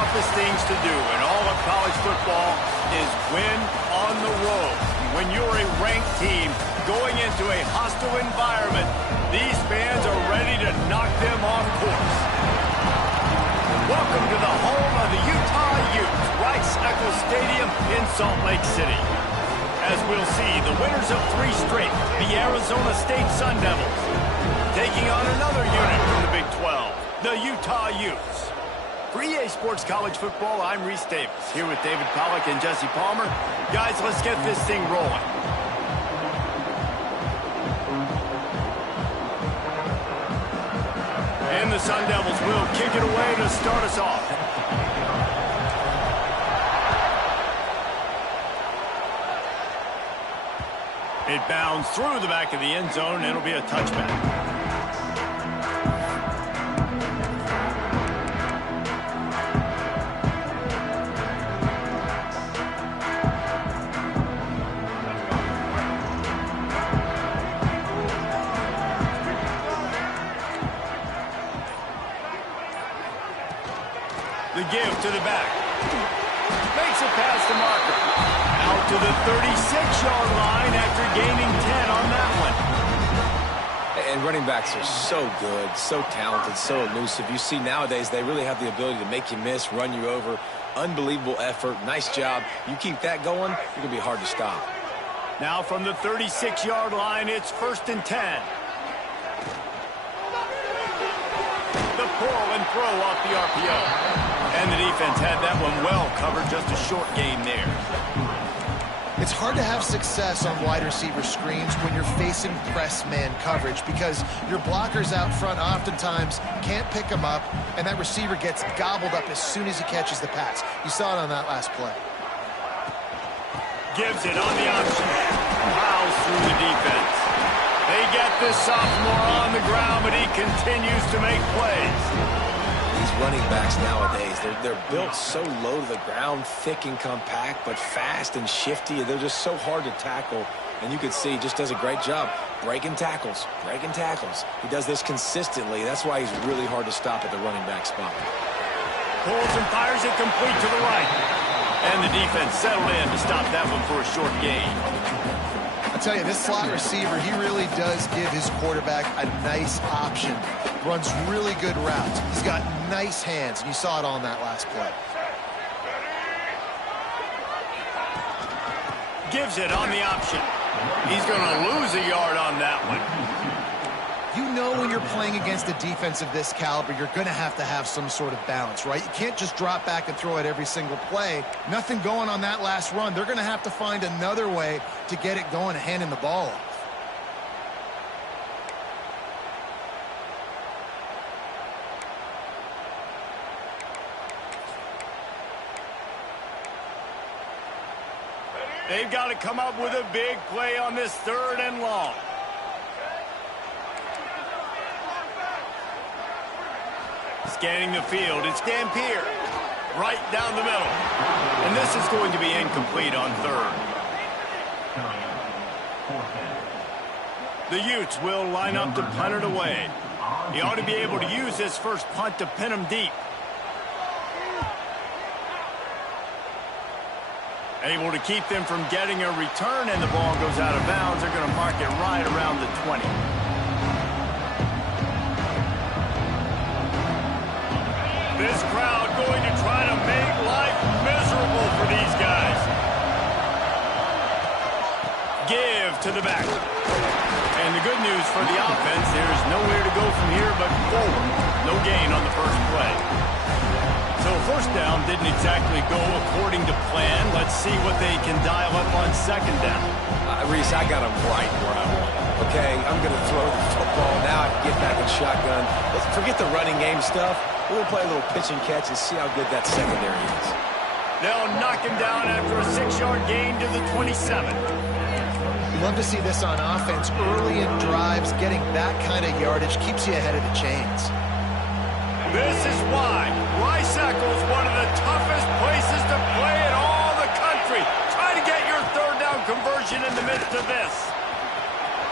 toughest things to do in all of college football is win on the road. When you're a ranked team going into a hostile environment, these fans are ready to knock them off course. Welcome to the home of the Utah Utes, Rice-Eccles Stadium in Salt Lake City. As we'll see, the winners of 3 straight, the Arizona State Sun Devils, taking on another unit from the Big 12, the Utah Utes. For EA Sports College Football, I'm Reese Davis, here with David Pollack and Jesse Palmer. Guys, let's get this thing rolling. And the Sun Devils will kick it away to start us off. It bounds through the back of the end zone, and it'll be a touchback. The give to the back. Makes it past the marker. Out to the 36-yard line after gaining 10 on that one. And running backs are so good, so talented, so elusive. You see nowadays they really have the ability to make you miss, run you over. Unbelievable effort. Nice job. You keep that going, you're going to be hard to stop. Now from the 36-yard line, it's 1st and 10. The pull and throw off the RPO. And the defense had that one well covered, just a short gain there. It's hard to have success on wide receiver screens when you're facing press man coverage because your blockers out front oftentimes can't pick them up, and that receiver gets gobbled up as soon as he catches the pass. You saw it on that last play. Gives it on the option. Plows through the defense. They get this sophomore on the ground, but he continues to make plays. These running backs nowadays, they're built so low to the ground, thick and compact, but fast and shifty. They're just so hard to tackle, and you can see he just does a great job breaking tackles, breaking tackles. He does this consistently. That's why he's really hard to stop at the running back spot. Pulls and fires it complete to the right. And the defense settled in to stop that one for a short gain. I tell you, this slot receiver, he really does give his quarterback a nice option. Runs really good routes. He's got nice hands, and you saw it on that last play. Gives it on the option. He's going to lose a yard on that one. You know when you're playing against a defense of this caliber, you're going to have some sort of balance, right? You can't just drop back and throw it every single play. Nothing going on that last run. They're going to have to find another way to get it going and handing the ball off. They've got to come up with a big play on this 3rd and long. Scanning the field, it's Dampier. Right down the middle. And this is going to be incomplete on 3rd. The Utes will line up to punt it away. He ought to be able to use this first punt to pin him deep. Able to keep them from getting a return, and the ball goes out of bounds. They're going to mark it right around the 20. This crowd going to try to make life miserable for these guys. Give to the back. And the good news for the offense, there's nowhere to go from here but forward. No gain on the first play. So first down didn't exactly go according to plan. Let's see what they can dial up on 2nd down. Reese, I got him right where I want him. Okay, I'm going to throw the football. Now I can get back in shotgun. Let's forget the running game stuff. We'll play a little pitch and catch and see how good that secondary is. They'll knock him down after a 6-yard gain to the 27. You love to see this on offense. Early in drives, getting that kind of yardage keeps you ahead of the chains. This is why Rice-Eccles, one of the toughest places to play in all the country. Try to get your 3rd down conversion in the midst of this.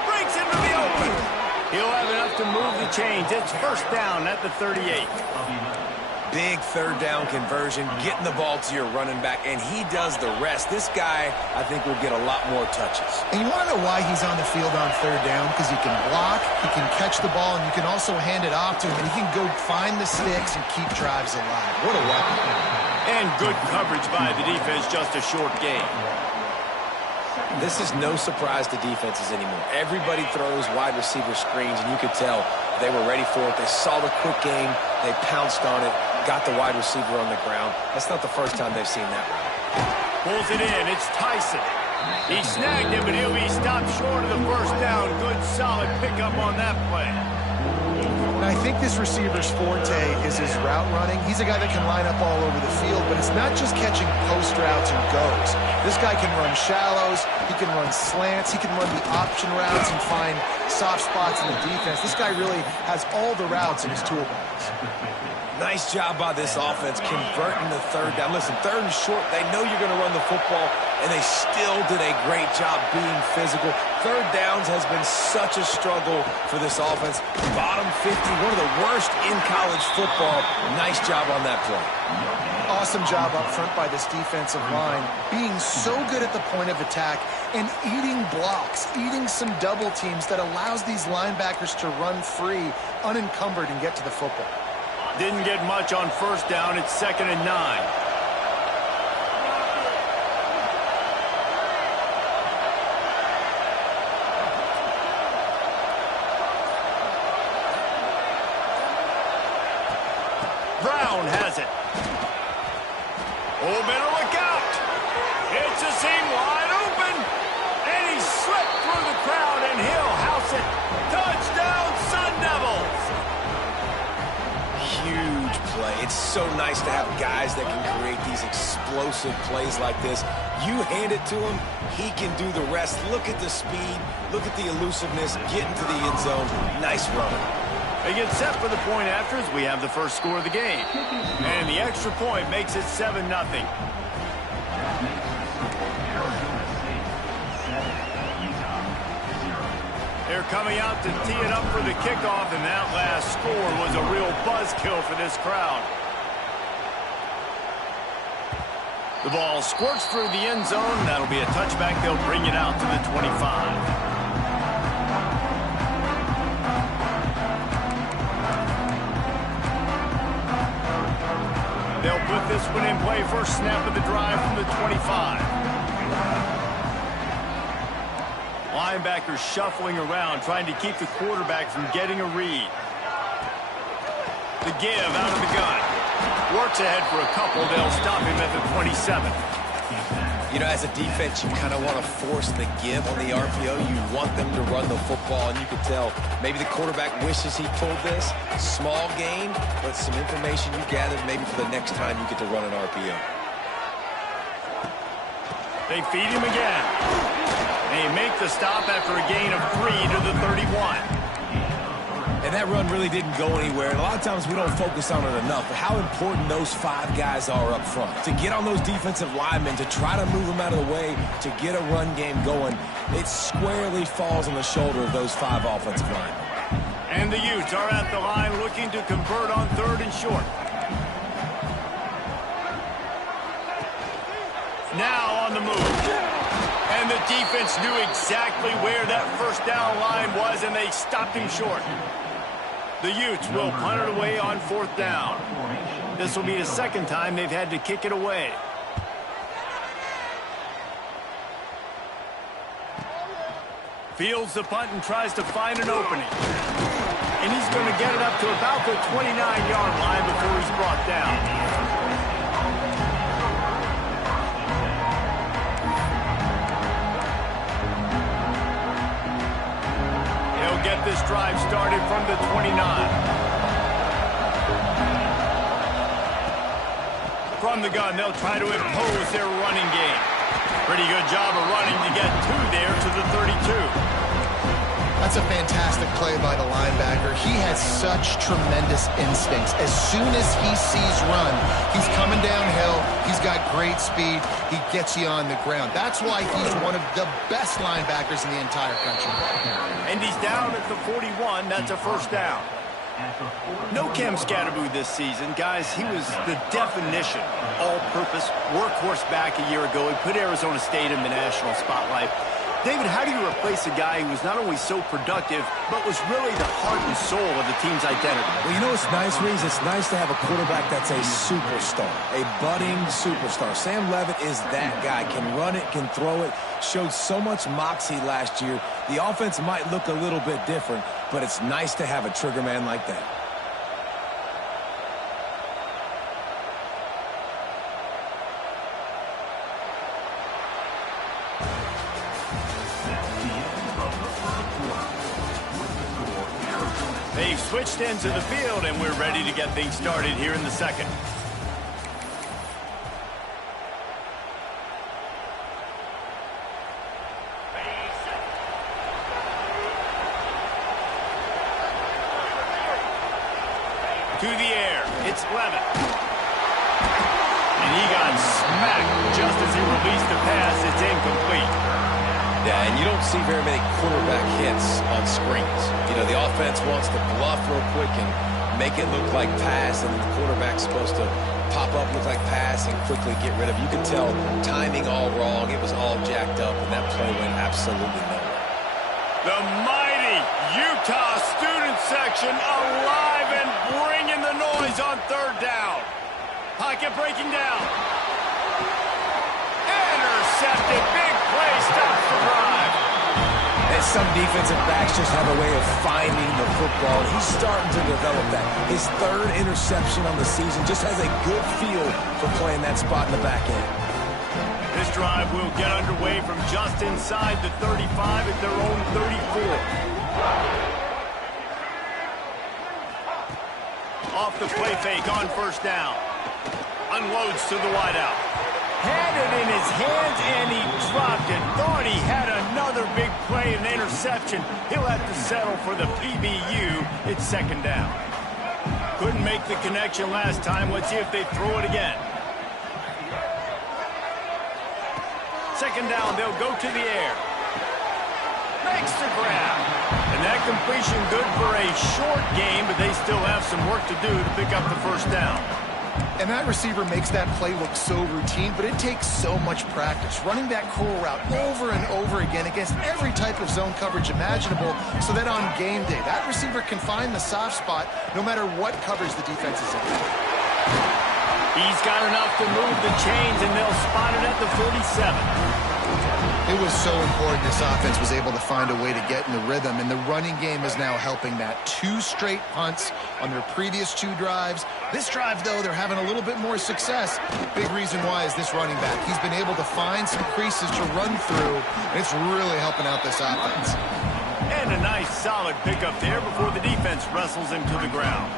Breaks into the open. He'll have enough to move the chains. It's 1st down at the 38. Big third down conversion, getting the ball to your running back, and he does the rest. This guy, I think, will get a lot more touches. And you want to know why he's on the field on third down? Because he can block, he can catch the ball, and you can also hand it off to him, and he can go find the sticks and keep drives alive. What a weapon. And good coverage by the defense, just a short gain. This is no surprise to defenses anymore. Everybody throws wide receiver screens, and you could tell they were ready for it. They saw the quick game. They pounced on it, got the wide receiver on the ground. That's not the first time they've seen that one. Pulls it in. It's Tyson. He snagged him, but he'll be stopped short of the first down. Good, solid pickup on that play. And I think this receiver's forte is his route running. He's a guy that can line up all over the field, but it's not just catching post routes and goes. This guy can run shallows, he can run slants, he can run the option routes and find soft spots in the defense. This guy really has all the routes in his toolbox. Nice job by this offense converting the third down. Listen, third and short, they know you're going to run the football, and they still did a great job being physical. Third downs has been such a struggle for this offense. Bottom 50, one of the worst in college football. Nice job on that play. Awesome job up front by this defensive line, being so good at the point of attack and eating blocks, eating some double teams that allows these linebackers to run free, unencumbered, and get to the football. Didn't get much on first down. It's 2nd and 9. Brown has it. Oh, better look out. It's a seam wide open. And he slipped through the crowd, and he'll house it. Touchdown, Sun Devils. Huge play. It's so nice to have guys that can create these explosive plays like this. You hand it to him, he can do the rest. Look at the speed. Look at the elusiveness. Get into the end zone. Nice run. They get set for the point after as we have the first score of the game. And the extra point makes it 7-0. They're coming out to tee it up for the kickoff, and that last score was a real buzzkill for this crowd. The ball squirts through the end zone. That'll be a touchback. They'll bring it out to the 25. They'll put this one in play. First snap of the drive from the 25. Linebackers shuffling around, trying to keep the quarterback from getting a read. The give out of the gun. Works ahead for a couple. They'll stop him at the 27. You know, as a defense, you kind of want to force the give on the RPO. You want them to run the football, and you can tell maybe the quarterback wishes he pulled this. Small gain, but some information you gathered maybe for the next time you get to run an RPO. They feed him again. They make the stop after a gain of 3 to the 31. And that run really didn't go anywhere. And a lot of times we don't focus on it enough. But how important those 5 guys are up front. To get on those defensive linemen, to try to move them out of the way, to get a run game going, it squarely falls on the shoulder of those 5 offensive linemen. And the Utes are at the line looking to convert on 3rd and short. Now on the move. And the defense knew exactly where that first down line was, and they stopped him short. The Utes will punt it away on 4th down. This will be the 2nd time they've had to kick it away. Fields the punt and tries to find an opening. And he's going to get it up to about the 29-yard line before he's brought down. Get this drive started from the 29. From the gun, they'll try to impose their running game. Pretty good job of running to get 2 there to the 32. That's a fantastic play by the linebacker. He has such tremendous instincts. As soon as he sees run, he's coming downhill. He's got great speed. He gets you on the ground. That's why he's one of the best linebackers in the entire country. And he's down at the 41. That's a first down. No Cam Scatterboo this season. Guys, he was the definition all-purpose workhorse back a year ago. He put Arizona State in the national spotlight. David, how do you replace a guy who was not only so productive, but was really the heart and soul of the team's identity? Well, you know what's nice, Reese? It's nice to have a quarterback that's a superstar, a budding superstar. Sam Levitt is that guy. Can run it, can throw it, showed so much moxie last year. The offense might look a little bit different, but it's nice to have a trigger man like that. They've switched ends of the field, and we're ready to get things started here in the second. To the air, it's Levitt. And he got smacked just as he released the pass. It's incomplete. Yeah, and you don't see very many quarterback hits on screens. You know, the offense wants to bluff real quick and make it look like pass, and then the quarterback's supposed to pop up, look like pass, and quickly get rid of it. You can tell timing all wrong. It was all jacked up, and that play went absolutely nowhere. The mighty Utah student section alive and bringing the noise on third down. Pocket breaking down. Intercepted. Big play. Stops the drive. And some defensive backs just have a way of finding the football. He's starting to develop that. His third interception on the season, just has a good feel for playing that spot in the back end. This drive will get underway from just inside the 35 at their own 34. Off the play fake on first down. Unloads to the wideout. Had it in his hands, and he dropped it. Thought he had another big play, an interception. He'll have to settle for the PBU. It's second down. Couldn't make the connection last time. Let's see if they throw it again. Second down, they'll go to the air. Makes the grab. And that completion good for a short game, but they still have some work to do to pick up the first down. And that receiver makes that play look so routine, but it takes so much practice. Running that curl route over and over again against every type of zone coverage imaginable so that on game day, that receiver can find the soft spot no matter what coverage the defense is in. He's got enough to move the chains, and they'll spot it at the 47. It was so important this offense was able to find a way to get in the rhythm, and the running game is now helping that. 2 straight punts on their previous 2 drives. This drive, though, they're having a little bit more success. Big reason why is this running back. He's been able to find some creases to run through, and it's really helping out this offense. And a nice, solid pickup there before the defense wrestles him to the ground.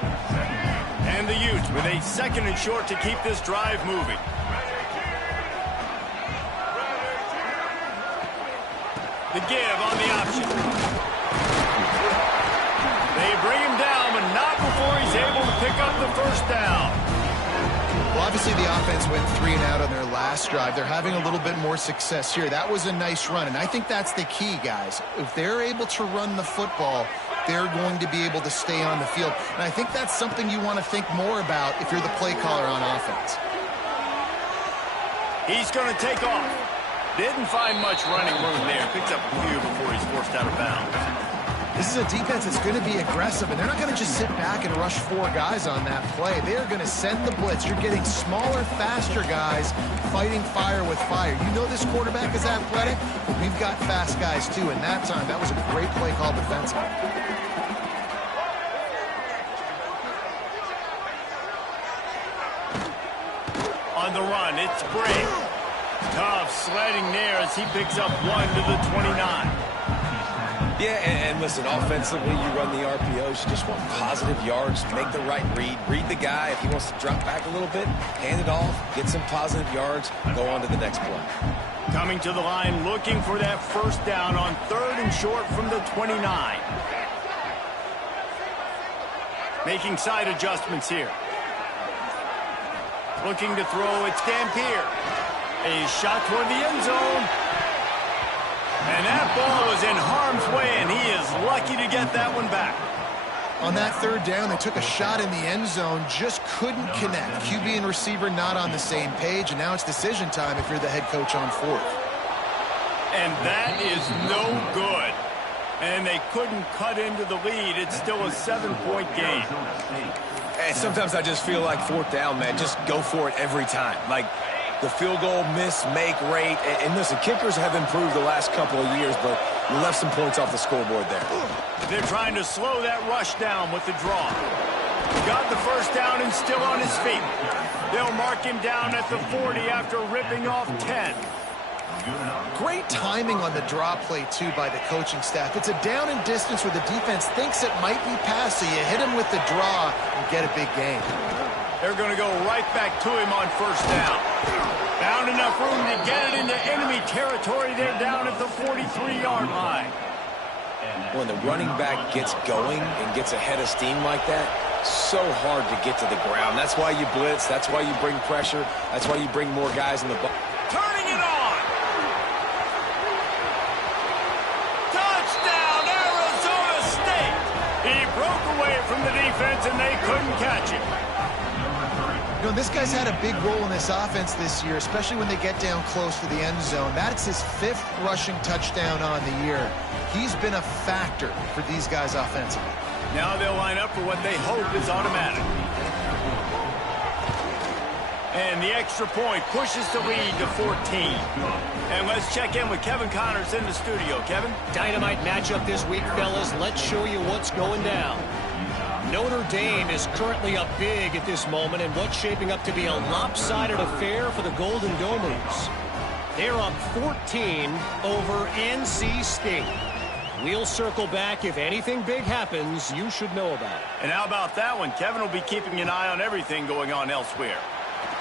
And the Utes with a second and short to keep this drive moving. The give on the option. They bring him down, but not before he's able to pick up the first down. Well, obviously the offense went 3 and out on their last drive. They're having a little bit more success here. That was a nice run, and I think that's the key, guys. If they're able to run the football, they're going to be able to stay on the field. And I think that's something you want to think more about if you're the play caller on offense. He's going to take off. Didn't find much running room there. Picks up a few before he's forced out of bounds. This is a defense that's going to be aggressive, and they're not going to just sit back and rush 4 guys on that play. They are going to send the blitz. You're getting smaller, faster guys fighting fire with fire. You know this quarterback is athletic, but we've got fast guys too, and that time, that was a great play call defensively. On the run, it's Brave. Tough sledding there as he picks up 1 to the 29. Yeah, and listen, offensively, you run the RPOs. You just want positive yards, make the right read the guy. If he wants to drop back a little bit, hand it off, get some positive yards, go on to the next play. Coming to the line, looking for that first down on 3rd and short from the 29. Making side adjustments here. Looking to throw, it's Dampier. A shot toward the end zone. And that ball was in harm's way, and he is lucky to get that one back. On that third down, they took a shot in the end zone, just couldn't connect. QB and receiver not on the same page, and now it's decision time if you're the head coach on fourth. And that is no good. And they couldn't cut into the lead. It's still a 7-point game. And sometimes I just feel like fourth down, man, just go for it every time. Like the field goal miss-make rate. And listen, kickers have improved the last couple of years, but you left some points off the scoreboard there. They're trying to slow that rush down with the draw. Got the first down and still on his feet. They'll mark him down at the 40 after ripping off 10. Great timing on the draw play, too, by the coaching staff. It's a down and distance where the defense thinks it might be pass, so you hit him with the draw and get a big gain. They're going to go right back to him on first down. Found enough room to get it into enemy territory. They're down at the 43-yard line. When the running back gets going and gets ahead of steam like that, so hard to get to the ground. That's why you blitz. That's why you bring pressure. That's why you bring more guys in the box. Turning it on. Touchdown, Arizona State. He broke away from the defense, and they couldn't catch him. You know, this guy's had a big role in this offense this year, especially when they get down close to the end zone. That's his 5th rushing touchdown on the year. He's been a factor for these guys offensively. Now they'll line up for what they hope is automatic. And the extra point pushes the lead to 14. And let's check in with Kevin Connors in the studio. Kevin? Dynamite matchup this week, fellas. Let's show you what's going down. Notre Dame is currently up big at this moment in what's shaping up to be a lopsided affair for the Golden Domers. They're up 14 over NC State. We'll circle back. If anything big happens, you should know about it. And how about that one? Kevin will be keeping an eye on everything going on elsewhere.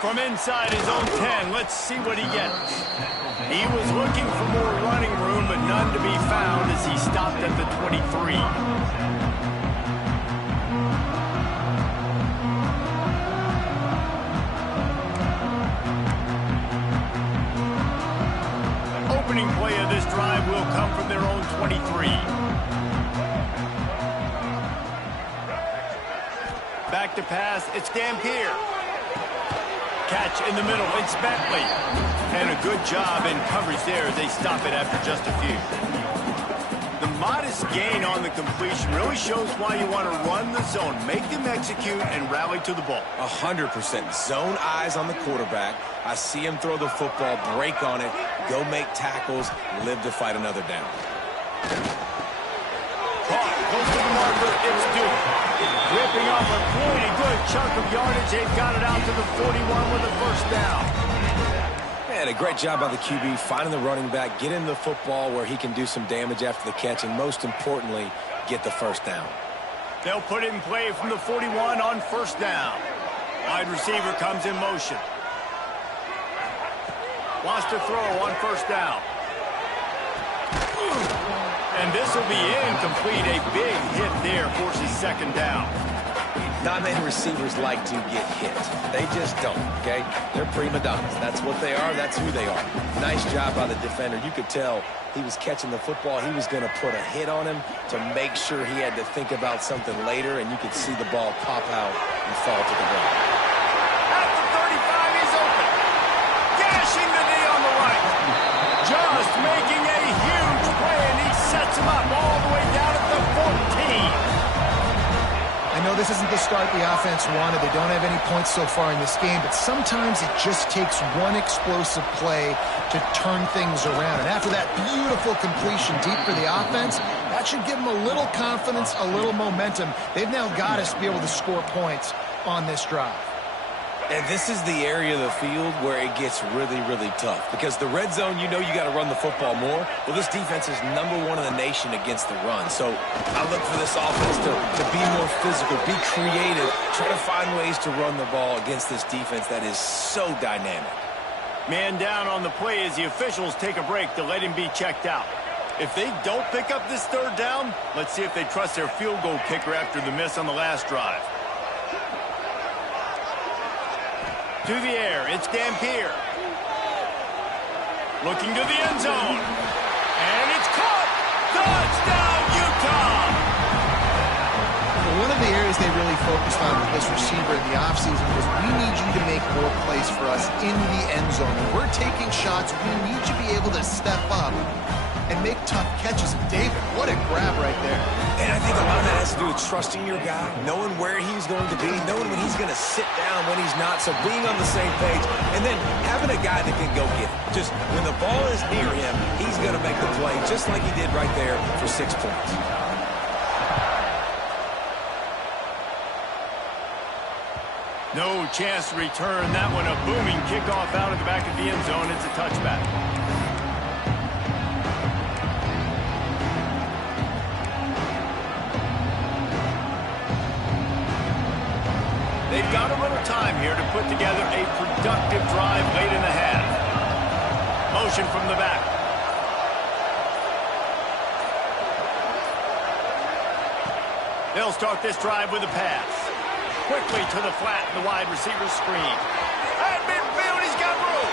From inside his own 10, let's see what he gets. He was looking for more running room, but none to be found as he stopped at the 23. Opening play of this drive will come from their own 23. Back to pass, it's Dampier. Catch in the middle, it's Bentley. And a good job in coverage there as they stop it after just a few. The modest gain on the completion really shows why you want to run the zone, make them execute, and rally to the ball. 100%. Zone eyes on the quarterback. I see him throw the football, break on it, go make tackles, live to fight another down. Caught, close to the marker, it's Duke. Ripping off a pretty good chunk of yardage. They've got it out to the 41 with a first down. Man, a great job by the QB finding the running back, get him the football where he can do some damage after the catch, and most importantly, get the first down. They'll put it in play from the 41 on first down. Wide receiver comes in motion. Wants to throw on first down. And this will be incomplete. A big hit there forces second down. Not many receivers like to get hit. They just don't, okay? They're prima donnas. That's what they are. That's who they are. Nice job by the defender. You could tell he was catching the football. He was going to put a hit on him to make sure he had to think about something later, and you could see the ball pop out and fall to the ground. At the 35, he's open. Dashing the knee on the right. Just making a huge play, and he sets him up all the way down at the 14. I know this isn't the start the offense wanted. They don't have any points so far in this game, but sometimes it just takes one explosive play to turn things around. And after that beautiful completion deep for the offense, that should give them a little confidence, a little momentum. They've now got us to be able to score points on this drive. And this is the area of the field where it gets really, really tough. Because the red zone, you know you got to run the football more. Well, this defense is #1 in the nation against the run. So I look for this offense to be more physical, be creative, try to find ways to run the ball against this defense that is so dynamic. Man down on the play as the officials take a break to let him be checked out. If they don't pick up this third down, let's see if they trust their field goal kicker after the miss on the last drive. To the air, it's Dampier. Looking to the end zone. And it's caught! Touchdown, Utah! One of they really focused on with this receiver in the offseason was, we need you to make more plays for us in the end zone. When we're taking shots, we need you to be able to step up and make tough catches. And David, what a grab right there. And I think a lot of that has to do with trusting your guy, knowing where he's going to be, knowing when he's going to sit down, when he's not, so being on the same page, and then having a guy that can go get it. Just when the ball is near him, he's going to make the play, just like he did right there for 6 points. No chance to return that one. A booming kickoff out of the back of the end zone. It's a touchback. They've got a little time here to put together a productive drive late in the half. Motion from the back. They'll start this drive with a pass. Quickly to the flat, the wide receiver screen. At midfield, he's got room.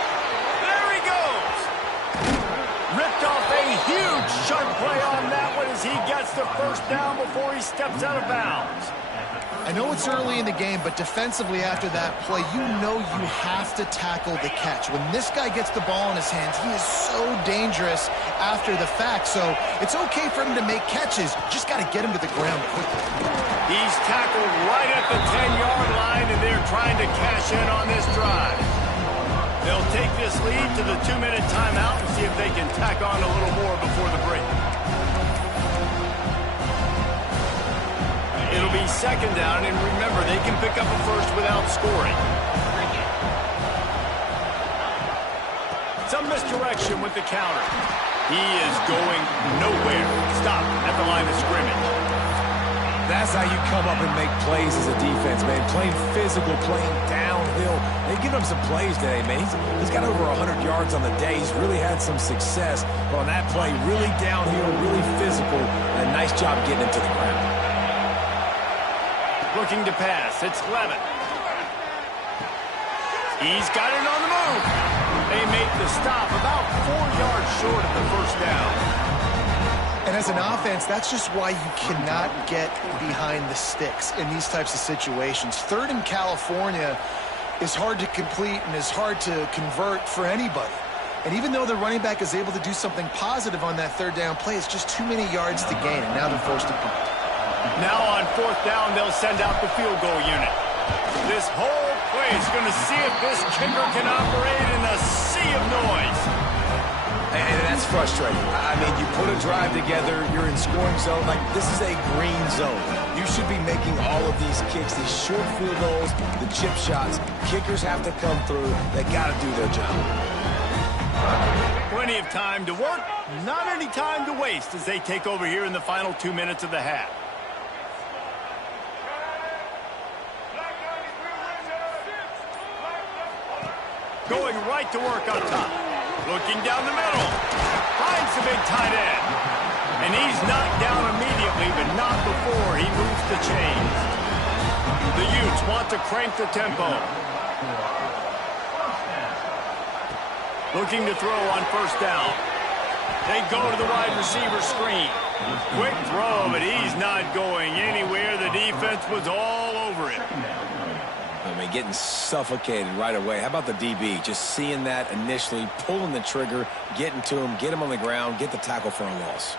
There he goes. Ripped off a huge sharp play on that one as he gets the first down before he steps out of bounds. I know it's early in the game, but defensively after that play, you know you have to tackle the catch. When this guy gets the ball in his hands, he is so dangerous after the fact. So it's okay for him to make catches. Just got to get him to the ground quickly. He's tackled right at the 10-yard line, and they're trying to cash in on this drive. They'll take this lead to the 2-minute timeout and see if they can tack on a little more before the break. It'll be second down, and remember, they can pick up a first without scoring. Some misdirection with the counter. He is going nowhere. Stop at the line of scrimmage. That's how you come up and make plays as a defense, man. Playing physical, playing downhill. They've given him some plays today, man. He's got over 100 yards on the day. He's really had some success. But on that play, really downhill, really physical, and a nice job getting him to the ground. Looking to pass. It's Levitt. He's got it on the move. They make the stop about 4 yards short of the first down. And as an offense, that's just why you cannot get behind the sticks in these types of situations. Third in California is hard to complete and is hard to convert for anybody. And even though the running back is able to do something positive on that third down play, it's just too many yards to gain, and now they're forced to punt. Now on fourth down, they'll send out the field goal unit. This whole play is going to see if this kicker can operate in a sea of noise. And that's frustrating. I mean, you put a drive together, you're in scoring zone. Like, this is a green zone. You should be making all of these kicks, these short field goals, the chip shots. Kickers have to come through. They got to do their job. Plenty of time to work, not any time to waste as they take over here in the final 2 minutes of the half. Going right to work on top. Looking down the middle. Finds the big tight end. And he's knocked down immediately, but not before he moves the chains. The Utes want to crank the tempo. Looking to throw on first down. They go to the wide receiver screen. Quick throw, but he's not going anywhere. The defense was all over it. I mean, getting suffocated right away. How about the DB? Just seeing that initially, pulling the trigger, getting to him, get him on the ground, get the tackle for a loss.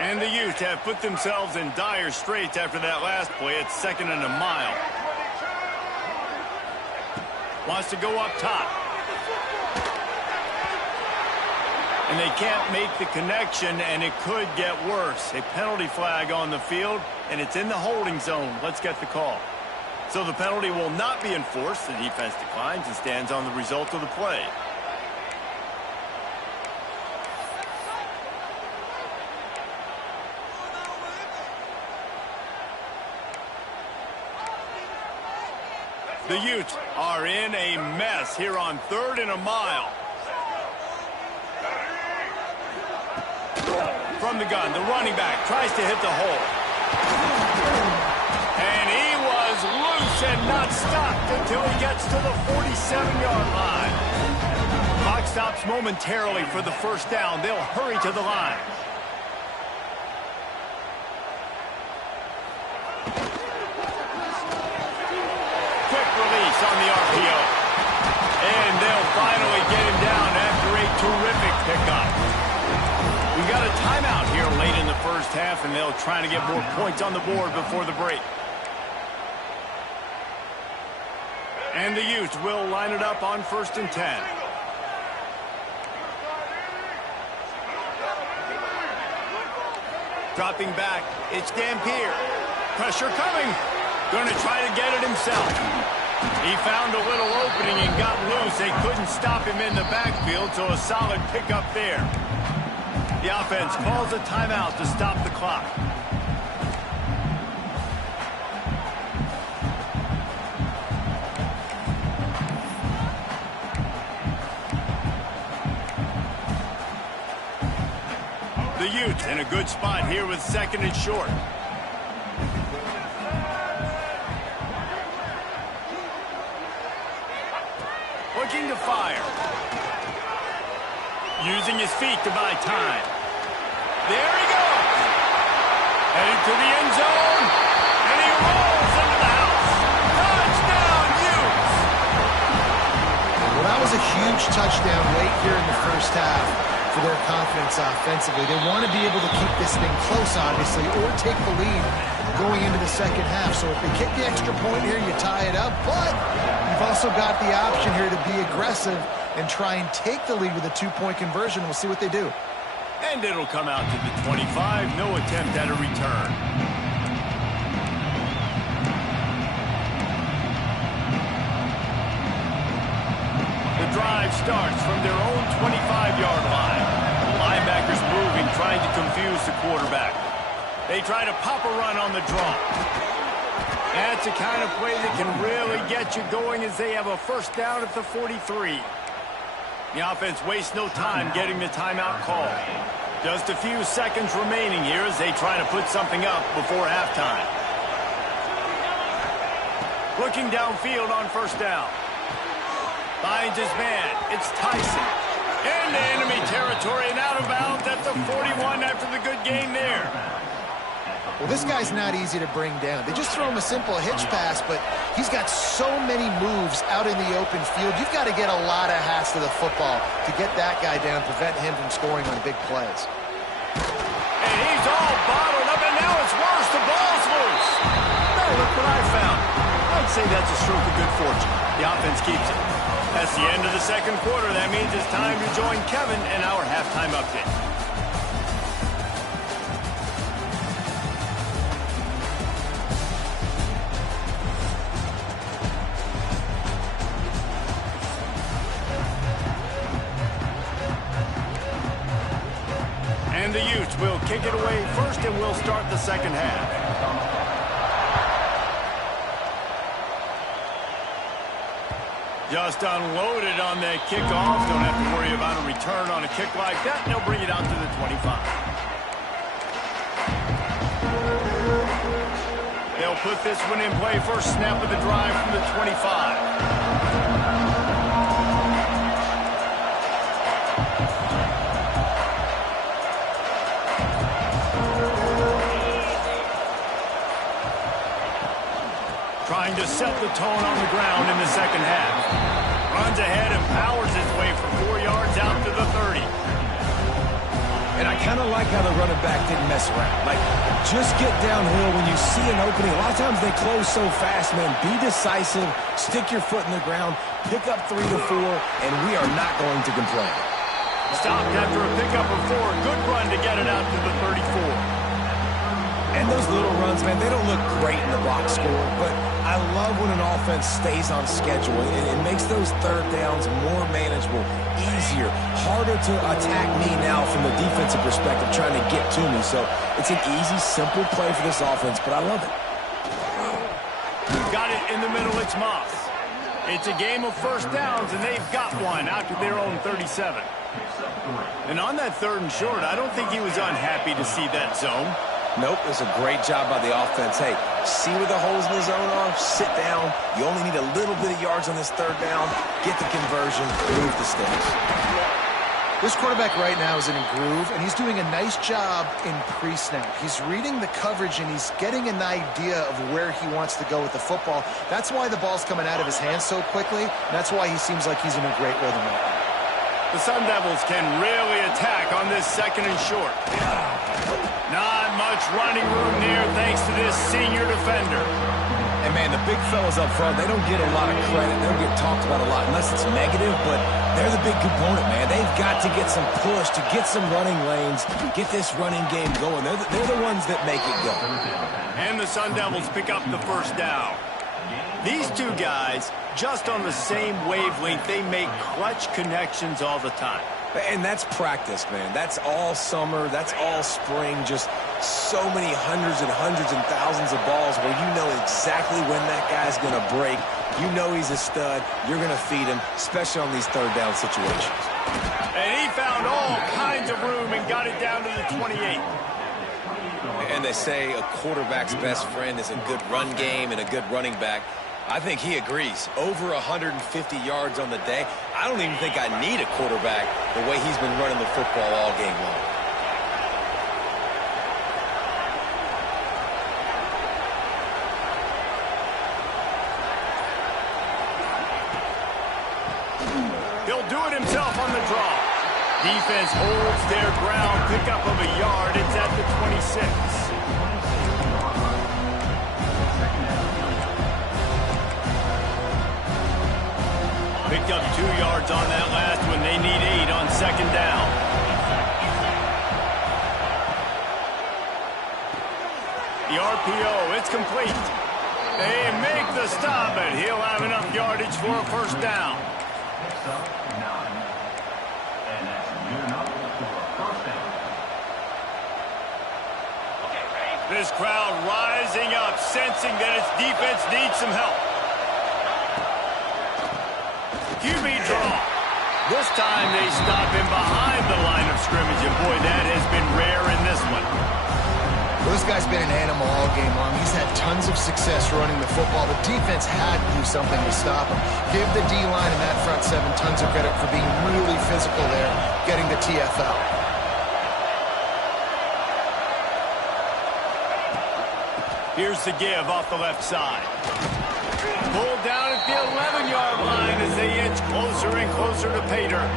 And the Utes have put themselves in dire straits after that last play. It's 2nd and a mile. Wants to go up top. And they can't make the connection, and it could get worse. A penalty flag on the field, and it's in the holding zone. Let's get the call. So the penalty will not be enforced. The defense declines and stands on the result of the play. The Utes are in a mess here on 3rd and a mile. From the gun, the running back tries to hit the hole. And he was loose and not stopped until he gets to the 47-yard line. Clock stops momentarily for the first down. They'll hurry to the line. the RPO. And they'll finally get him down after a terrific pickup. We got a timeout here late in the first half, and they'll try to get more points on the board before the break. And the Utes will line it up on 1st and 10. Dropping back, it's Dampier. Pressure coming. Going to try to get it himself. He found a little opening and got loose. They couldn't stop him in the backfield, so a solid pickup there. The offense calls a timeout to stop the clock. The Utes in a good spot here with 2nd and short. Looking to fire. Using his feet to buy time. There he goes. Heading to the end zone. And he rolls into the house. Touchdown, Utes. Well, that was a huge touchdown late here in the first half for their confidence offensively. They want to be able to keep this thing close, obviously, or take the lead going into the second half. So if they kick the extra point here, you tie it up. But you've also got the option here to be aggressive and try and take the lead with a 2-point conversion. We'll see what they do. And it'll come out to the 25. No attempt at a return. The drive starts from their own 25-yard line. The linebackers moving, trying to confuse the quarterback. They try to pop a run on the draw. That's the kind of play that can really get you going as they have a first down at the 43. The offense wastes no time getting the timeout call. Just a few seconds remaining here as they try to put something up before halftime. Looking downfield on first down. Finds his man. It's Tyson. Into enemy territory and out of bounds at the 41 after the good gain there. Well, this guy's not easy to bring down. They just throw him a simple hitch pass, but he's got so many moves out in the open field. You've got to get a lot of hats to the football to get that guy down, prevent him from scoring on big plays. And he's all bottled up, and now it's worse. The ball's loose. Now look what I found. I'd say that's a stroke of good fortune. The offense keeps it. That's the end of the second quarter. That means it's time to join Kevin in our halftime update. And the Utes will kick it away first, and we'll start the second half. Just unloaded on that kickoff. Don't have to worry about a return on a kick like that. And they'll bring it out to the 25. They'll put this one in play. First snap of the drive from the 25. Trying to set the tone on the ground in the second half. Runs ahead and powers his way for 4 yards out to the 30. And I kind of like how the running back didn't mess around. Like, just get downhill when you see an opening. A lot of times they close so fast, man. Be decisive, stick your foot in the ground, pick up 3 to 4, and we are not going to complain. Stopped after a pickup of 4. Good run to get it out to the 34. And those little runs, man, they don't look great in the box score, but I love when an offense stays on schedule. It makes those third downs more manageable, easier, harder to attack me now from the defensive perspective, trying to get to me. So it's an easy, simple play for this offense, but I love it. Got it in the middle, it's Moss. It's a game of first downs, and they've got one out to their own 37. And on that 3rd and short, I don't think he was unhappy to see that zone. Nope, it was a great job by the offense. Hey, see where the holes in the zone are, sit down. You only need a little bit of yards on this 3rd down. Get the conversion, move the sticks. This quarterback right now is in a groove, and he's doing a nice job in pre-snap. He's reading the coverage, and he's getting an idea of where he wants to go with the football. That's why the ball's coming out of his hands so quickly, and that's why he seems like he's in a great rhythm right now. The Sun Devils can really attack on this second and short. Not much running room there thanks to this senior defender. And, man, the big fellas up front, they don't get a lot of credit. They don't get talked about a lot unless it's negative, but they're the big component, man. They've got to get some push, to get some running lanes, get this running game going. They're the ones that make it go. And the Sun Devils pick up the first down. These two guys, just on the same wavelength, they make clutch connections all the time. And that's practice, man. That's all summer. That's all spring. Just so many hundreds and thousands of balls where you know exactly when that guy's going to break. You know he's a stud. You're going to feed him, especially on these third down situations. And he found all kinds of room and got it down to the 28. And they say a quarterback's best friend is a good run game and a good running back. I think he agrees. Over 150 yards on the day. I don't even think I need a quarterback the way he's been running the football all game long. He'll do it himself on the draw. Defense holds their ground. Pickup of a yard. It's at the 26. Picked up 2 yards on that last one. They need 8 on second down. The RPO, it's complete. They make the stop, but he'll have enough yardage for a first down. This crowd rising up, sensing that its defense needs some help. QB draw. This time they stop him behind the line of scrimmage, and boy, that has been rare in this one. Well, this guy's been an animal all game long. He's had tons of success running the football. The defense had to do something to stop him. Give the D-line and that front seven tons of credit for being really physical there, getting the TFL. Here's the give off the left side. Pulled down at the 11-yard line as they inch closer and closer to pay dirt.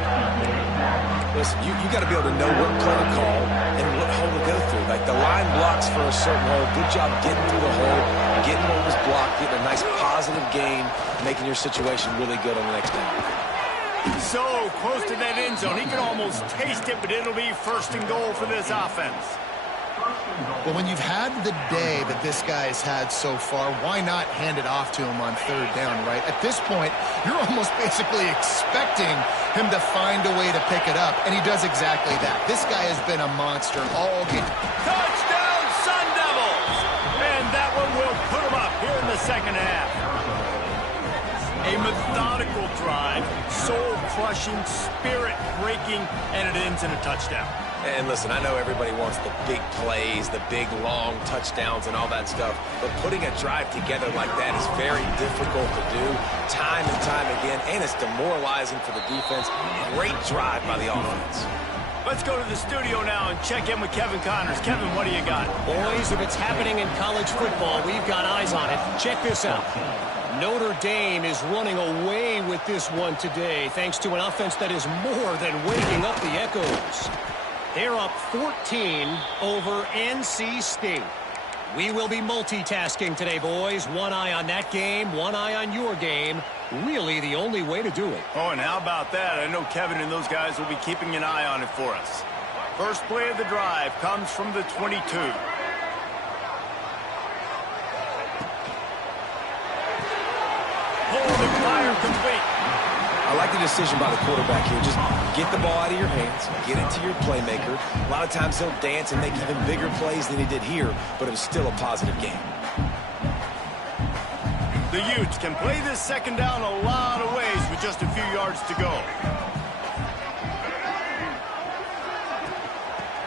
Listen, you got to be able to know what play to call and what hole to go through. Like the line blocks for a certain hole. Good job getting through the hole, getting what was blocked, getting a nice positive gain, making your situation really good on the next down. So close to that end zone. He can almost taste it, but it'll be first and goal for this offense. Well, when you've had the day that this guy's had so far, why not hand it off to him on third down, right? At this point, you're almost basically expecting him to find a way to pick it up, and he does exactly that. This guy has been a monster all game. Touchdown, Sun Devils! And that one will put him up here in the second half. A methodical drive, soul-crushing, spirit-breaking, and it ends in a touchdown. And listen, I know everybody wants the big plays, the big, long touchdowns and all that stuff, but putting a drive together like that is very difficult to do time and time again, and it's demoralizing for the defense. Great drive by the offense. Let's go to the studio now and check in with Kevin Connors. Kevin, what do you got? Boys, if it's happening in college football, we've got eyes on it. Check this out. Notre Dame is running away with this one today, thanks to an offense that is more than waking up the echoes. They're up 14 over NC State. We will be multitasking today, boys. One eye on that game, one eye on your game. Really the only way to do it. Oh, and how about that? I know Kevin and those guys will be keeping an eye on it for us. First play of the drive comes from the 22. Hold and fire complete. I like the decision by the quarterback here. Just get the ball out of your hands, get it to your playmaker. A lot of times he'll dance and make even bigger plays than he did here, but it was still a positive game. The Utes can play this second down a lot of ways with just a few yards to go.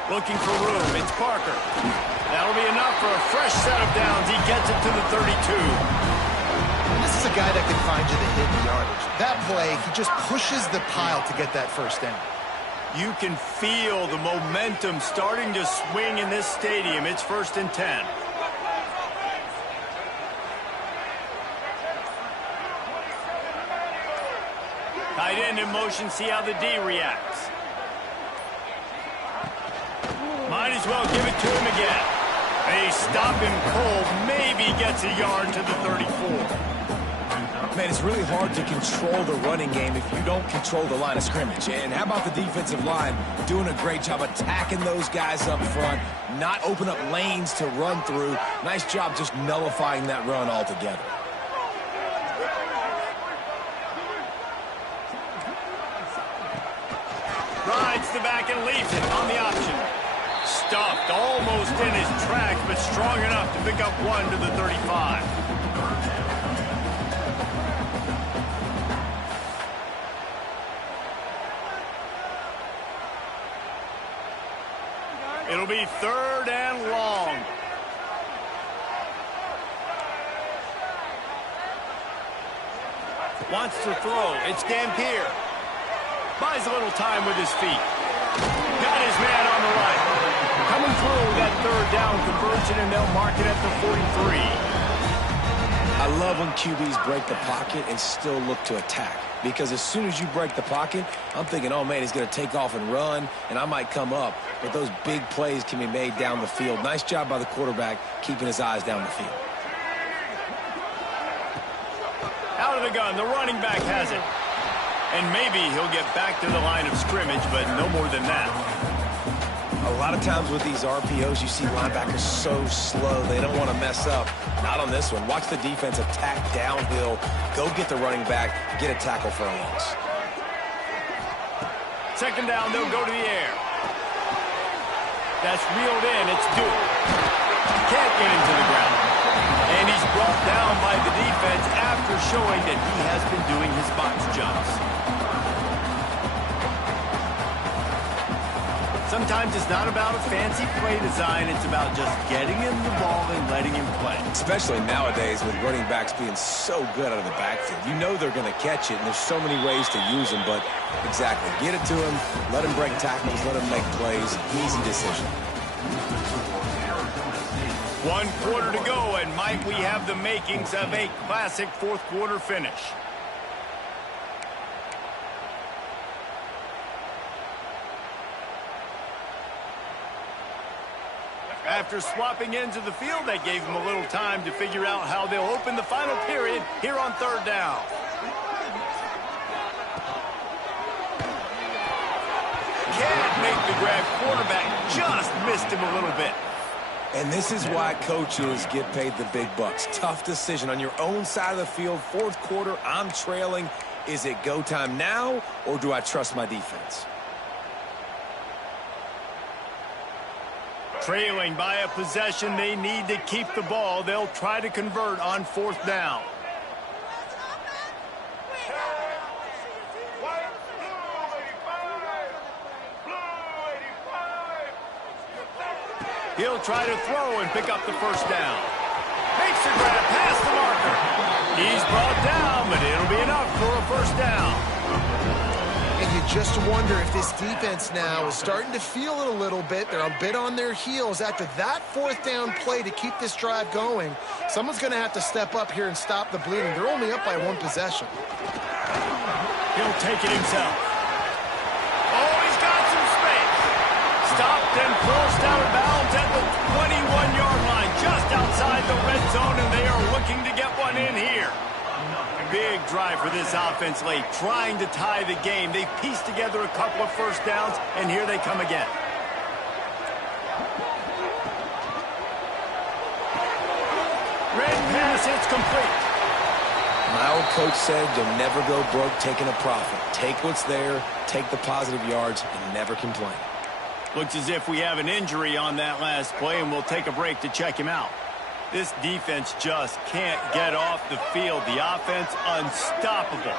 Looking for room, it's Parker. That'll be enough for a fresh set of downs. He gets it to the 32. This is a guy that can find you the hidden yardage. That play, he just pushes the pile to get that first down. You can feel the momentum starting to swing in this stadium. It's 1st and 10. Tight end in motion, see how the D reacts. Might as well give it to him again. They stop him cold, maybe gets a yard to the 34. Man, it's really hard to control the running game if you don't control the line of scrimmage. And how about the defensive line doing a great job attacking those guys up front, not open up lanes to run through. Nice job just nullifying that run altogether. Rides the back and leaves it on the option. Stuffed almost in his tracks, but strong enough to pick up 1 to the 35. It'll be 3rd and long. Wants to throw. It's Dampier. Buys a little time with his feet. Got his man on the right. Coming through that 3rd down conversion, and they'll mark it at the 43. I love when QBs break the pocket and still look to attack. Because as soon as you break the pocket, I'm thinking, oh, man, he's going to take off and run, and I might come up. But those big plays can be made down the field. Nice job by the quarterback keeping his eyes down the field. Out of the gun, the running back has it. And maybe he'll get back to the line of scrimmage, but no more than that. A lot of times with these RPOs, you see linebackers so slow, they don't want to mess up. Not on this one. Watch the defense attack downhill, go get the running back, get a tackle for a loss. 2nd down, they'll go to the air. That's reeled in, it's Duke. Can't get into the ground. And he's brought down by the defense after showing that he has been doing his box jumps. Sometimes it's not about a fancy play design, it's about just getting him the ball and letting him play. Especially nowadays with running backs being so good out of the backfield. You know they're going to catch it, and there's so many ways to use them, but exactly. Get it to him, let him break tackles, let him make plays. Easy decision. 1 quarter to go, and might we have the makings of a classic 4th quarter finish. After swapping ends of the field, that gave them a little time to figure out how they'll open the final period here on 3rd down. Can't make the grab. Quarterback just missed him a little bit. And this is why coaches get paid the big bucks. Tough decision on your own side of the field. 4th quarter, I'm trailing. Is it go time now, or do I trust my defense? Trailing by a possession, they need to keep the ball. They'll try to convert on 4th down. He'll try to throw and pick up the 1st down. Makes the grab past the marker. He's brought down, but it'll be enough for a 1st down. And you just wonder if this defense now is starting to feel it a little bit. They're a bit on their heels after that 4th down play to keep this drive going. Someone's going to have to step up here and stop the bleeding. They're only up by 1 possession. He'll take it himself. Oh, he's got some space. Stopped and forced out of bounds at the 21-yard line, just outside the red zone, and they are looking to get one in here. Big drive for this offense late, trying to tie the game. They pieced together a couple of 1st downs, and here they come again. Red pass, it's complete. My old coach said you'll never go broke taking a profit. Take what's there, take the positive yards, and never complain. Looks as if we have an injury on that last play, and we'll take a break to check him out. This defense just can't get off the field. The offense unstoppable.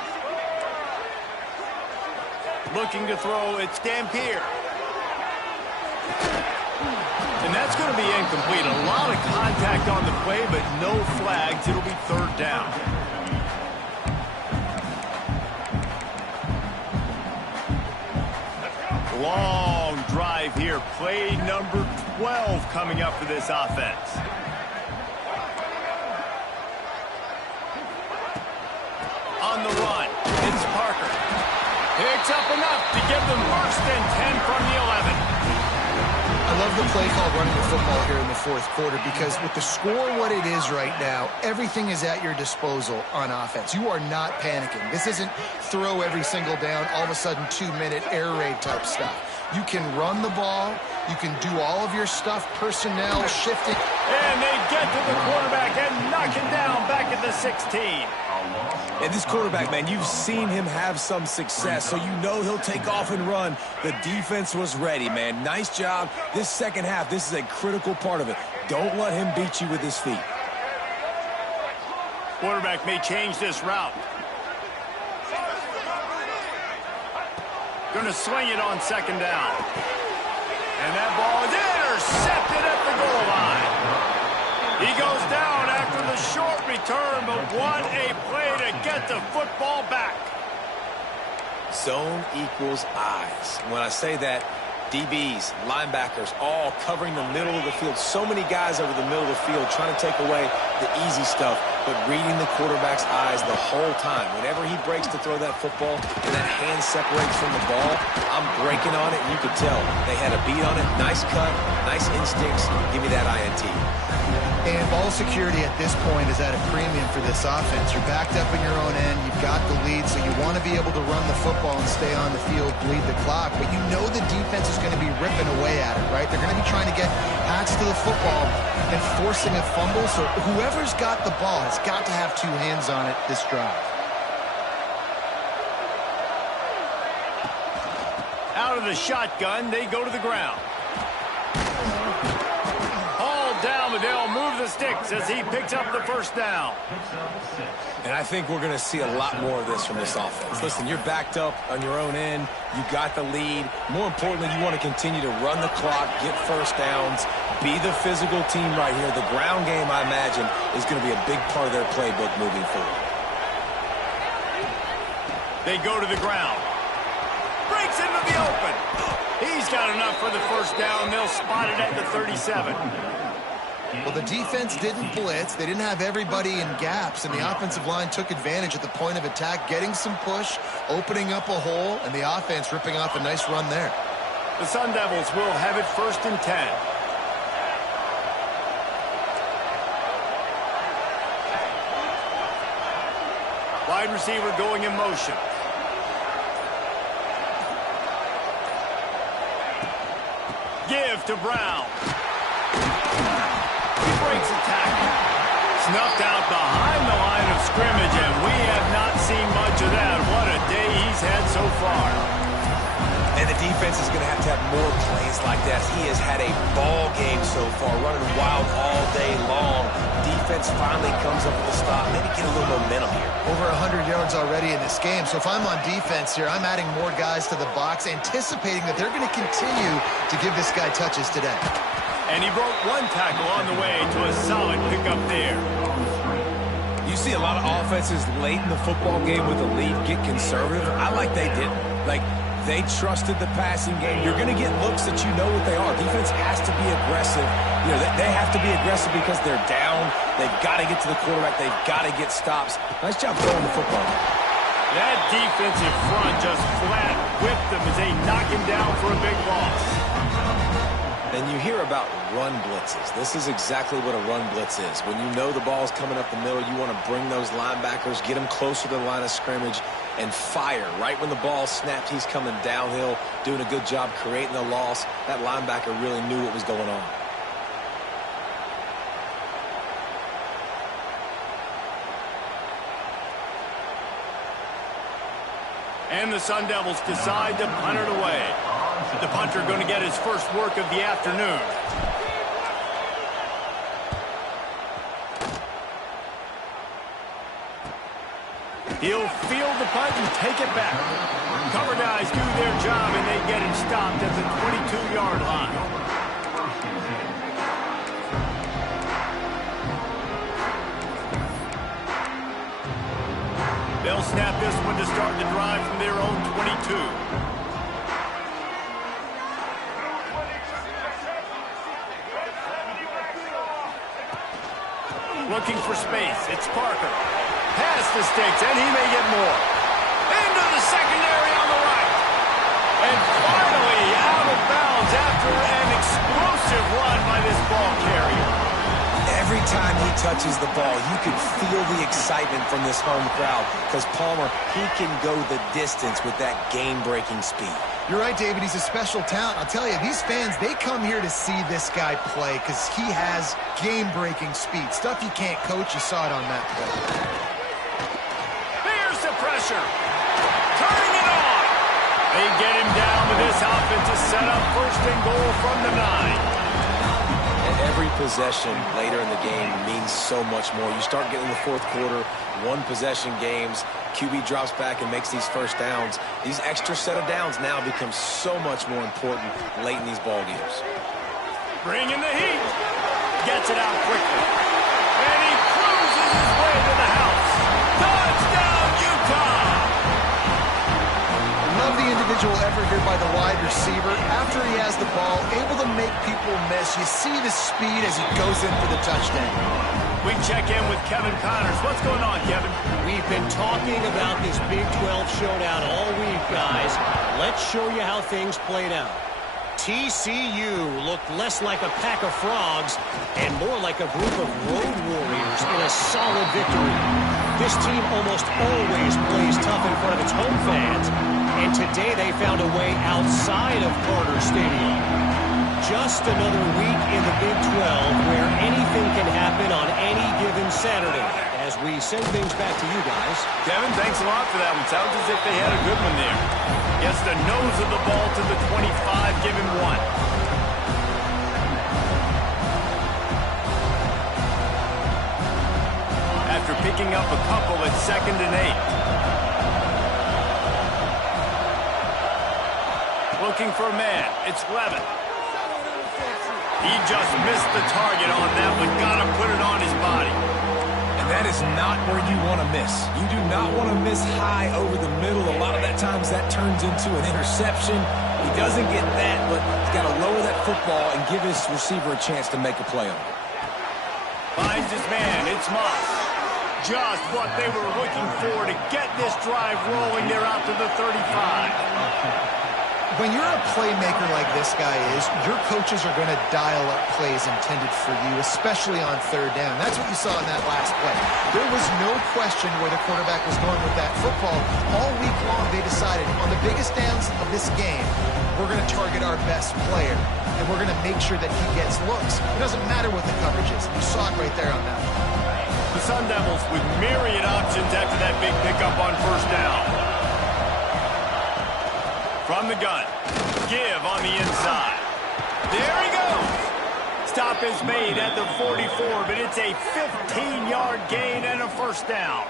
Looking to throw, it's Dampier. And that's going to be incomplete. A lot of contact on the play, but no flags. It'll be 3rd down. Long drive here. Play number 12 coming up for this offense. On the run, it's Parker. Picks up enough to give them first and 10 from the 11. I love the play call running the football here in the fourth quarter because with the score what it is right now, everything is at your disposal on offense. You are not panicking. This isn't throw every single down, all of a sudden 2-minute air raid type stuff. You can run the ball. You can do all of your stuff, personnel, shifting. And they get to the quarterback and knock him down back at the 16. And this quarterback, man, you've seen him have some success, so you know he'll take off and run. The defense was ready, man. Nice job. This second half, this is a critical part of it. Don't let him beat you with his feet. Quarterback may change this route. Going to swing it on second down. And that ball is intercepted at the goal line. He goes down after the short return, but what a play to get the football back. Zone equals eyes. When I say that, DBs, linebackers, all covering the middle of the field. So many guys over the middle of the field trying to take away the easy stuff, but reading the quarterback's eyes the whole time. Whenever he breaks to throw that football and that hand separates from the ball, I'm breaking on it, and you could tell. They had a beat on it. Nice cut, nice instincts. Give me that INT. And ball security at this point is at a premium for this offense. You're backed up in your own end. You've got the lead, so you want to be able to run the football and stay on the field, bleed the clock. But you know the defense is going to be ripping away at it, right? They're going to be trying to get Pats to the football and forcing a fumble. So whoever's got the ball has got to have two hands on it this drive. Out of the shotgun, they go to the ground. Down, but they'll move the sticks as he picks up the first down. And I think we're going to see a lot more of this from this offense. Listen, you're backed up on your own end. You got the lead. More importantly, you want to continue to run the clock, get first downs, be the physical team right here. The ground game, I imagine, is going to be a big part of their playbook moving forward. They go to the ground. Breaks into the open. He's got enough for the first down. They'll spot it at the 37. Well, the defense didn't blitz. They didn't have everybody in gaps, and the offensive line took advantage at the point of attack, getting some push, opening up a hole, and the offense ripping off a nice run there. The Sun Devils will have it first and 10. Wide receiver going in motion. Give to Brown. He breaks a tackle. Snuffed out behind the line of scrimmage, and we have not seen much of that. What a day he's had so far. And the defense is going to have more plays like that. He has had a ball game so far, running wild all day long. Defense finally comes up with a stop. Maybe get a little momentum here. Over 100 yards already in this game. So if I'm on defense here, I'm adding more guys to the box, anticipating that they're going to continue to give this guy touches today. And he broke one tackle on the way to a solid pickup there. You see a lot of offenses late in the football game with a lead get conservative. I like they didn't. Like, they trusted the passing game. You're going to get looks that you know what they are. Defense has to be aggressive. You know, they have to be aggressive because they're down. They've got to get to the quarterback. They've got to get stops. Nice job throwing the football. That defensive front just flat whipped them as they knock him down for a big loss. And you hear about run blitzes. This is exactly what a run blitz is. When you know the ball's coming up the middle, you want to bring those linebackers, get them closer to the line of scrimmage, and fire. Right when the ball snapped, he's coming downhill, doing a good job creating the loss. That linebacker really knew what was going on. And the Sun Devils decide to punt it away. The punter going to get his first work of the afternoon. He'll field the punt and take it back. Cover guys do their job, and they get him stopped at the 22-yard line. They'll snap this one to start the drive from their own 22. looking for space. It's Parker. Past the sticks, and he may get more. Into the secondary on the right. And finally out of bounds after an explosive run by this ball carrier. Every time he touches the ball, you can feel the excitement from this home crowd because Palmer, he can go the distance with that game-breaking speed. You're right, David. He's a special talent. I'll tell you, these fans, they come here to see this guy play because he has game-breaking speed. Stuff you can't coach. You saw it on that play. Here's the pressure. Turning it on. They get him down with this offensive setup. First and goal from the 9. Every possession later in the game means so much more. You start getting the fourth quarter, one-possession games, QB drops back and makes these first downs. These extra set of downs now become so much more important late in these ball games. Bringing the heat. Gets it out quickly. And he cruises his way to the house. Touchdown, Utah! Love the individual effort here by the wide receiver. After he has the ball, able to make people miss. You see the speed as he goes in for the touchdown. We check in with Kevin Connors. What's going on, Kevin? We've been talking about this Big 12 showdown all week, guys. Let's show you how things played out. TCU looked less like a pack of frogs and more like a group of road warriors in a solid victory. This team almost always plays tough in front of its home fans, and today they found a way outside of Carter Stadium. Just another week in the Big 12 where anything can happen on any given Saturday. As we send things back to you guys. Kevin, thanks a lot for that one. Sounds as if they had a good one there. Gets the nose of the ball to the 25, give him 1. After picking up a couple at 2nd and 8. Looking for a man. It's Levin. He just missed the target on that one. Gotta put it on his body. And that is not where you want to miss. You do not want to miss high over the middle. A lot of that times that turns into an interception. He doesn't get that, but he's got to lower that football and give his receiver a chance to make a play on it. Finds his man. It's Moss. Just what they were looking for to get this drive rolling. They're out to the 35. When you're a playmaker like this guy is, your coaches are going to dial up plays intended for you, especially on 3rd down. That's what you saw in that last play. There was no question where the quarterback was going with that football. All week long, they decided on the biggest downs of this game, we're going to target our best player, and we're going to make sure that he gets looks. It doesn't matter what the coverage is. You saw it right there on that one. The Sun Devils with myriad options after that big pickup on 1st down. From the gun. Give on the inside. There he goes. Stop is made at the 44, but it's a 15-yard gain and a 1st down.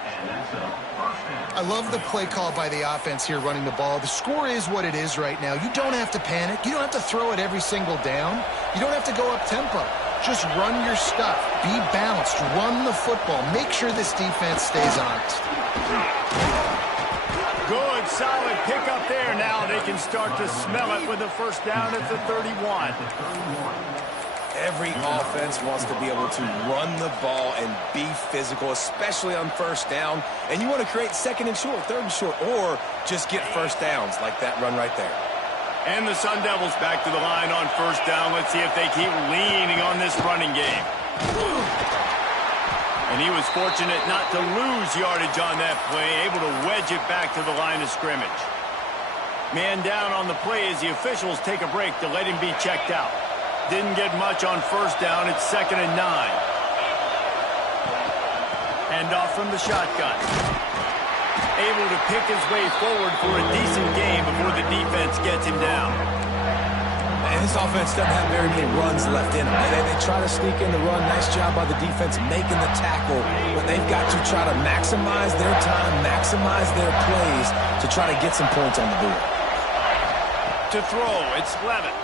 I love the play call by the offense here running the ball. The score is what it is right now. You don't have to panic. You don't have to throw it every single down. You don't have to go up tempo. Just run your stuff. Be balanced. Run the football. Make sure this defense stays honest. Good, solid pickup there. Now they can start to smell it with a 1st down at the 31. Every offense wants to be able to run the ball and be physical, especially on 1st down. And you want to create 2nd and short, 3rd and short, or just get 1st downs like that run right there. And the Sun Devils back to the line on 1st down. Let's see if they keep leaning on this running game. And he was fortunate not to lose yardage on that play, able to wedge it back to the line of scrimmage. Man down on the play as the officials take a break to let him be checked out. Didn't get much on 1st down. It's 2nd and 9. Hand off from the shotgun. Able to pick his way forward for a decent game before the defense gets him down. And this offense doesn't have very many runs left in them. They try to sneak in the run. Nice job by the defense making the tackle. But they've got to try to maximize their time, maximize their plays to try to get some points on the board. To throw, it's Levin.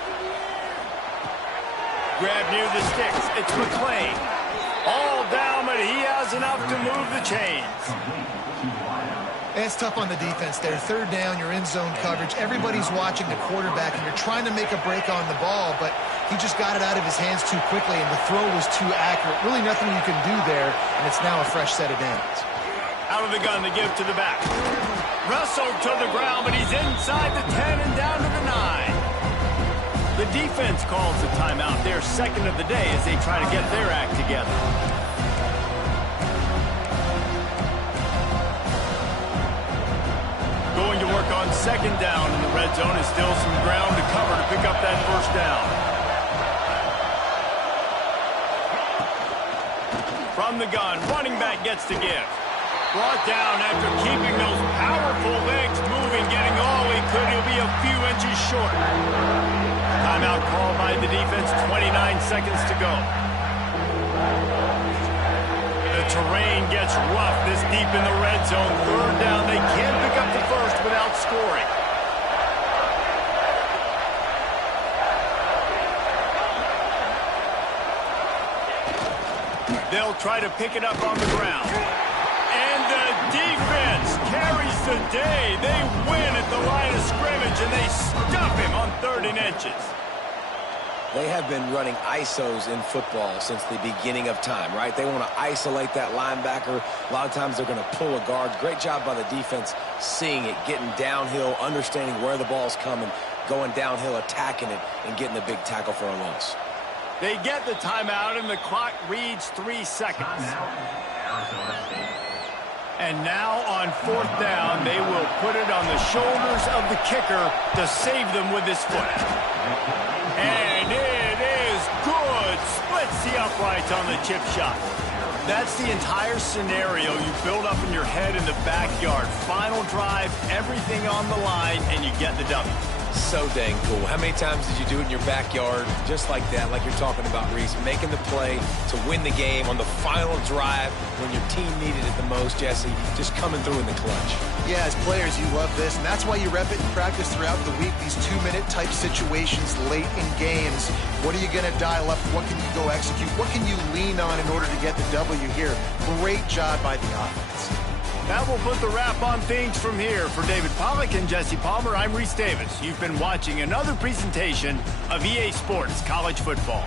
Grab near the sticks. It's McClain. All down, but he has enough to move the chains. It's tough on the defense there. 3rd down, you're in zone coverage. Everybody's watching the quarterback, and you're trying to make a break on the ball, but He just got it out of his hands too quickly, and the throw was too accurate. Really nothing you can do there, and it's now a fresh set of downs. Out of the gun to give to the back. Wrestled to the ground, but he's inside the 10 and down to the 9. The defense calls the timeout, their second of the day, as they try to get their act together. Going to work on second down in the red zone is still some ground to cover to pick up that first down. From the gun, running back gets to give. Brought down after keeping those powerful legs moving, getting all he could. He'll be a few inches short. Timeout called by the defense, 29 seconds to go. The terrain gets rough this deep in the red zone. Third down, they can't pick up the first without scoring. They'll try to pick it up on the ground. And the defense carries the day. They win at the line of scrimmage, and they stuff him on 3rd and inches. They have been running ISOs in football since the beginning of time, right? They want to isolate that linebacker. A lot of times they're going to pull a guard. Great job by the defense seeing it, getting downhill, understanding where the ball's coming, going downhill, attacking it, and getting a big tackle for a loss. They get the timeout, and the clock reads 3 seconds. And now on 4th down, they will put it on the shoulders of the kicker to save them with his foot. And it is good. Splits the uprights on the chip shot. That's the entire scenario you build up in your head in the backyard. Final drive, everything on the line, and you get the W. So dang cool. How many times did you do it in your backyard just like that, like you're talking about, Reese, making the play to win the game on the final drive when your team needed it the most, Jesse, just coming through in the clutch. Yeah, as players, you love this, and that's why you rep it in practice throughout the week, these 2-minute type situations late in games. What are you going to dial up? What can you go execute? What can you lean on in order to get the W here? Great job by the offense. That will put the wrap on things from here. For David Pollack and Jesse Palmer, I'm Reese Davis. You've been watching another presentation of EA Sports College Football.